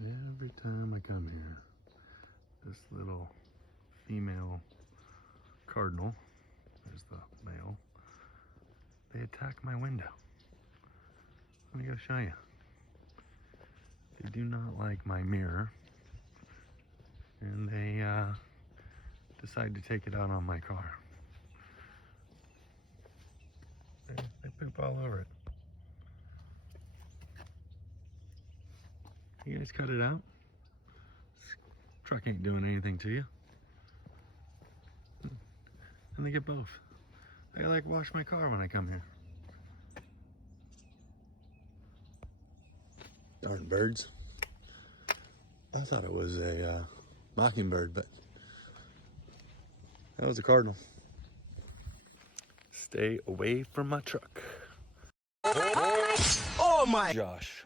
Every time I come here, this little female cardinal, there's the male, they attack my window. Let me go show you. They do not like my mirror, and they decide to take it out on my car. They poop all over it. You guys cut it out? This truck ain't doing anything to you. And they get both. They like wash my car when I come here. Darn birds. I thought it was a mockingbird, but that was a cardinal. Stay away from my truck. Oh my! Josh.